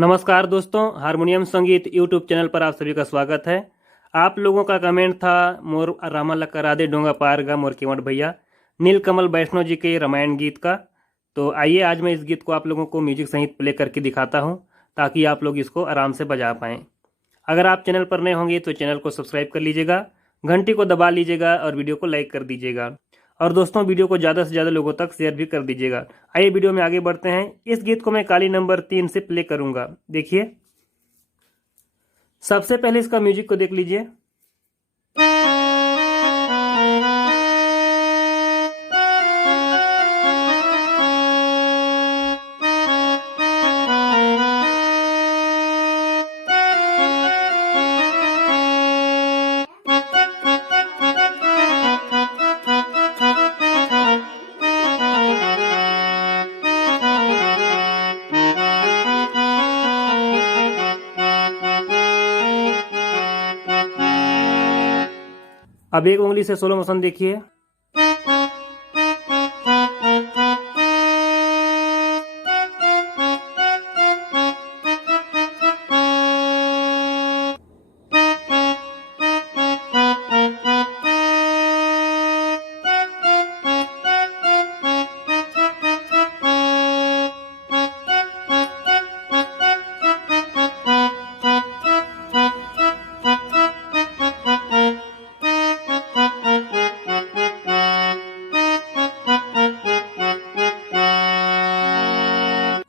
नमस्कार दोस्तों, हारमोनियम संगीत यूट्यूब चैनल पर आप सभी का स्वागत है। आप लोगों का कमेंट था मोर रामा करा दे डोंगा पार गा मोर केवट भैया, नीलकमल वैष्णव जी के रामायण गीत का। तो आइए आज मैं इस गीत को आप लोगों को म्यूजिक सहित प्ले करके दिखाता हूं ताकि आप लोग इसको आराम से बजा पाएँ। अगर आप चैनल पर नए होंगे तो चैनल को सब्सक्राइब कर लीजिएगा, घंटी को दबा लीजिएगा और वीडियो को लाइक कर दीजिएगा। और दोस्तों वीडियो को ज़्यादा से ज़्यादा लोगों तक शेयर भी कर दीजिएगा। आइए वीडियो में आगे बढ़ते हैं। इस गीत को मैं काली नंबर 3 से प्ले करूंगा। देखिए, सबसे पहले इसका म्यूजिक को देख लीजिए। अब एक उंगली से सोलो मोशन देखिए।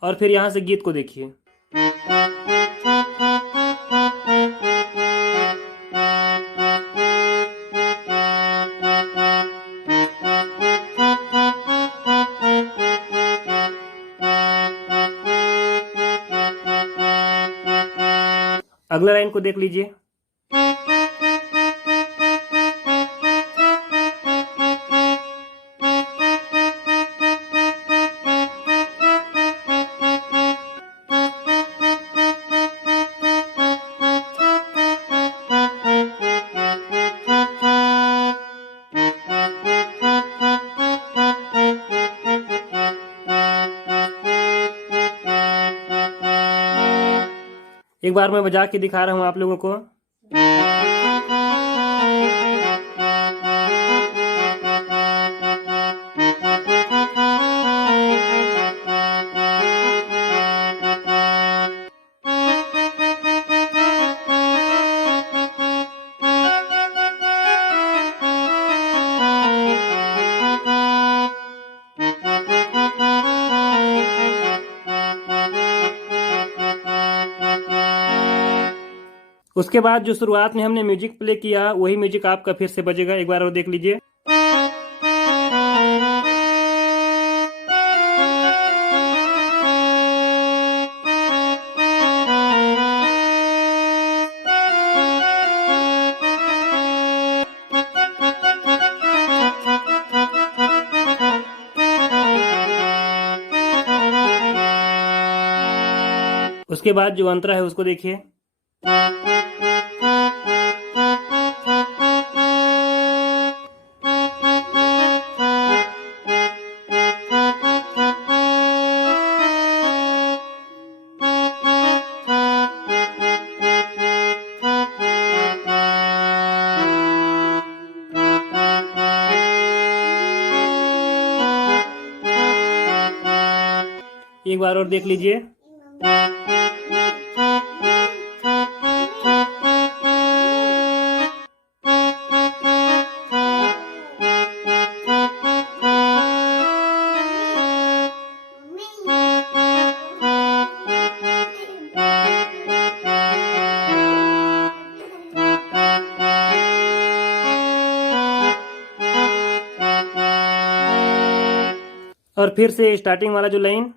और फिर यहां से गीत को देखिए। अगला लाइन को देख लीजिए। एक बार मैं बजा के दिखा रहा हूं आप लोगों को। उसके बाद जो शुरुआत में हमने म्यूजिक प्ले किया वही म्यूजिक आपका फिर से बजेगा। एक बार और देख लीजिए। उसके बाद जो अंतरा है उसको देखिए। एक बार और देख लीजिए। और फिर से स्टार्टिंग वाला जो लाइन।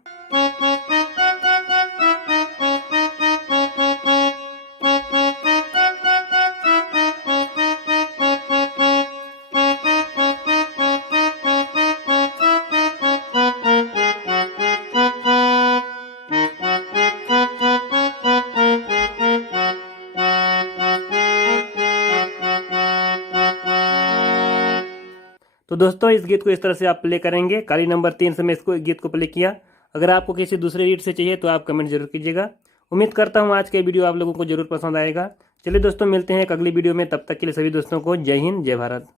तो दोस्तों इस गीत को इस तरह से आप प्ले करेंगे। काली नंबर 3 से मैं इसको गीत को प्ले किया। अगर आपको किसी दूसरे रीड से चाहिए तो आप कमेंट जरूर कीजिएगा। उम्मीद करता हूँ आज के वीडियो आप लोगों को जरूर पसंद आएगा। चलिए दोस्तों, मिलते हैं एक अगली वीडियो में। तब तक के लिए सभी दोस्तों को जय हिंद, जय भारत।